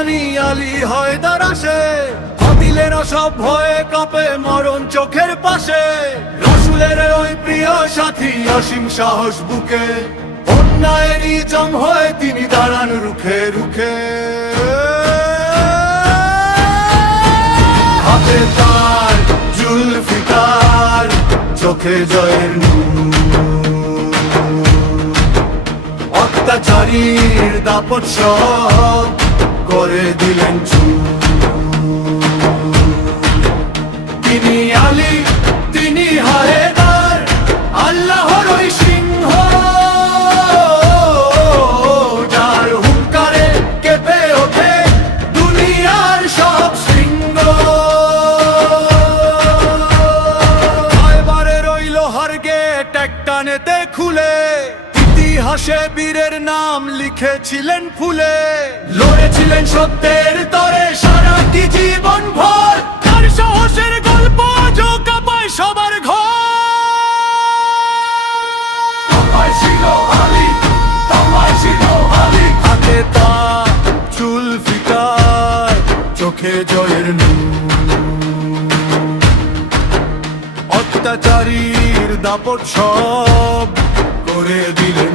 জানি আলী হায়দার আসে, বাতিলের সব ভয়ে কাঁপে মরণ চোখের পাশে। রাসূলের ওই প্রিয় সাথী অসীম সাহস বুকে, অন্যায়েরই জম হয়ে তিনি দাঁড়ান রুখে রুখে। হাতে তার জুলফিকার, চোখে জয়ের নূর, অত্যাচারীর দাপট সব করে দিলেন চুর। তিনি আলী, তিনি হায়দার, আল্লাহর ওই সিংহ, যার হুঙ্কারে কেঁপে ওঠে দুনিয়ার সব শৃঙ্গ। এবারের ওই লোহার গেট একটানেতে খুলে ইতিহাসে বীরের নাম লিখেছিলেন ফুলে। লড়েছিলেন সত্যের তরে সারাটি জীবন ভর, তার সাহসের গল্প আজও কাঁপায় সবার ঘর। তোমায় ছিল আলী, তোমায় ছিল আলী, হাতে তার জুলফিকার, চোখে জয়ের নূর, অত্যাচারীর দাপট সব করে দিলেন।